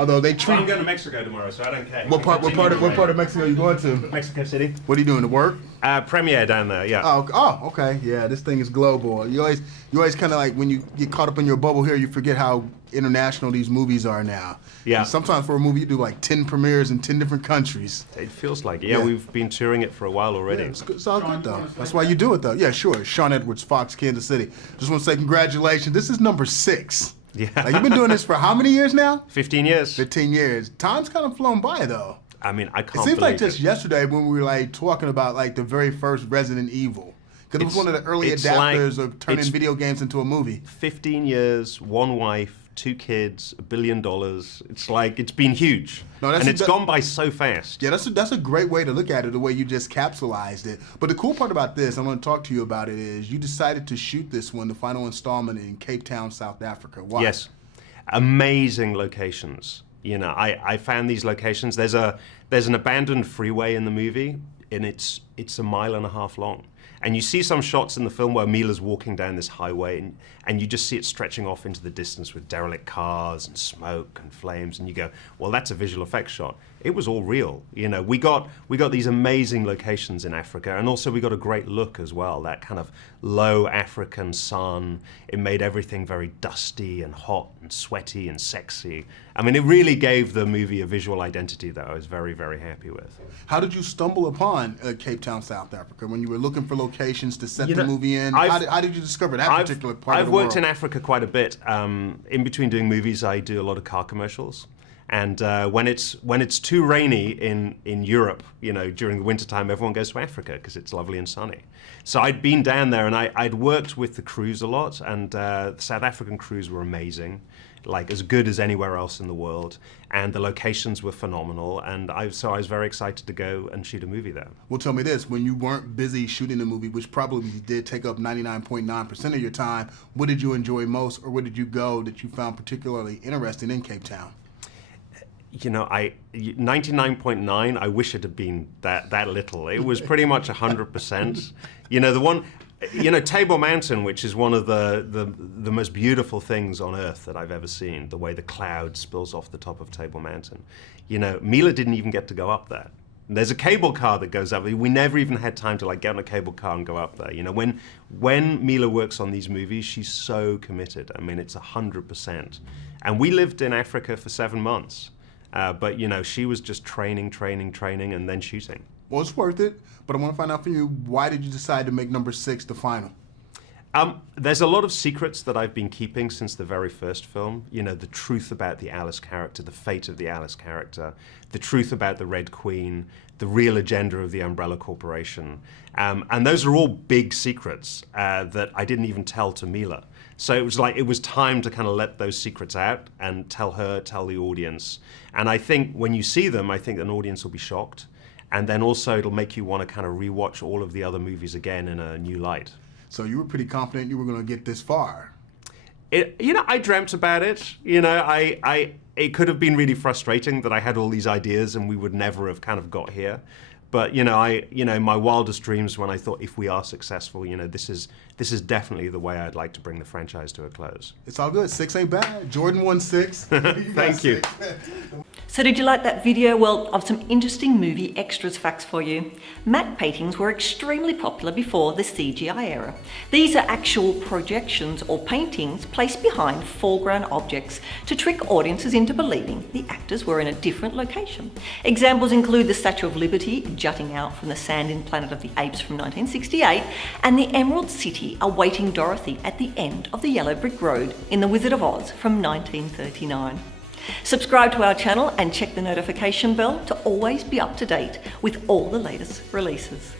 Although they treat. Well, I'm going to Mexico tomorrow, so I don't care. What part of Mexico are you going to? Mexico City. What are you doing, to work? Premiere down there, yeah. Oh, okay. Yeah, this thing is global. You always kind of like, when you get caught up in your bubble here, you forget how international these movies are now. Yeah. And sometimes for a movie, you do like 10 premieres in 10 different countries. It feels like it. Yeah, we've been touring it for a while already. Yeah, it's all good, though. That's why you do it, though. Yeah, sure. Sean Edwards, Fox, Kansas City. Just want to say congratulations. This is number 6. Yeah. Like, you've been doing this for how many years now? 15 years. 15 years. Time's kind of flown by, though. I mean, I can't It seems like believe just yesterday when we were like talking about like the very first Resident Evil. Because it was one of the early it's adapters like- of turning video games into a movie. 15 years, 1 wife, 2 kids, $1 billion. It's like, it's been huge. No, and it's gone by so fast. Yeah, that's a great way to look at it, the way you just capsulized it. But the cool part about this, I'm going to talk to you about it, is you decided to shoot this one, the final installment, in Cape Town, South Africa. Why? Yes. Amazing locations. You know, I found these locations. There's an abandoned freeway in the movie, and it's 1.5 miles long. And you see some shots in the film where Milla's walking down this highway, and you just see it stretching off into the distance with derelict cars and smoke and flames, and you go, well, that's a visual effects shot. It was all real. You know, we got these amazing locations in Africa, and also we got a great look as well, that kind of low African sun. It made everything very dusty and hot and sweaty and sexy. I mean, it really gave the movie a visual identity that I was very, very happy with. How did you stumble upon Cape Town, South Africa, when you were looking for locations to set the movie in? How did you discover that particular part of the world? I've worked in Africa quite a bit. In between doing movies, I do a lot of car commercials. And when it's too rainy in Europe, you know, during the wintertime, everyone goes to Africa because it's lovely and sunny. So I'd been down there, and I'd worked with the crews a lot, and the South African crews were amazing, like as good as anywhere else in the world, and the locations were phenomenal, and so I was very excited to go and shoot a movie there. Well, tell me this, when you weren't busy shooting a movie, which probably did take up 99.9% of your time, what did you enjoy most, or where did you go that you found particularly interesting in Cape Town? You know, 99.9, I wish it had been that little. It was pretty much 100%. You know, Table Mountain, which is one of the most beautiful things on earth that I've ever seen, the way the cloud spills off the top of Table Mountain. You know, Milla didn't even get to go up there. There's a cable car that goes up. We never even had time to like get on a cable car and go up there. You know, when Milla works on these movies, she's so committed. I mean, it's 100%. And we lived in Africa for 7 months. But, you know, she was just training, and then shooting. Well, it's worth it, but I want to find out from you, why did you decide to make number 6 the final? There's a lot of secrets that I've been keeping since the very first film. You know, the truth about the Alice character, the fate of the Alice character, the truth about the Red Queen, the real agenda of the Umbrella Corporation. And those are all big secrets that I didn't even tell to Milla. So it was like, it was time to kind of let those secrets out and tell the audience. And I think when you see them, I think an audience will be shocked. And then also it'll make you want to kind of rewatch all of the other movies again in a new light. So you were pretty confident you were going to get this far. You know, I dreamt about it. You know, it could have been really frustrating that I had all these ideas and we would never have kind of got here. But you know, my wildest dreams when I thought, if we are successful, you know, this is definitely the way I'd like to bring the franchise to a close. It's all good. 6 ain't bad. Jordan won 6. Thank you. So did you like that video? Well, I've some interesting movie extras facts for you. Matte paintings were extremely popular before the CGI era. These are actual projections or paintings placed behind foreground objects to trick audiences into believing the actors were in a different location. Examples include the Statue of Liberty jutting out from the sand in Planet of the Apes from 1968, and the Emerald City awaiting Dorothy at the end of the Yellow Brick Road in The Wizard of Oz from 1939. Subscribe to our channel and check the notification bell to always be up to date with all the latest releases.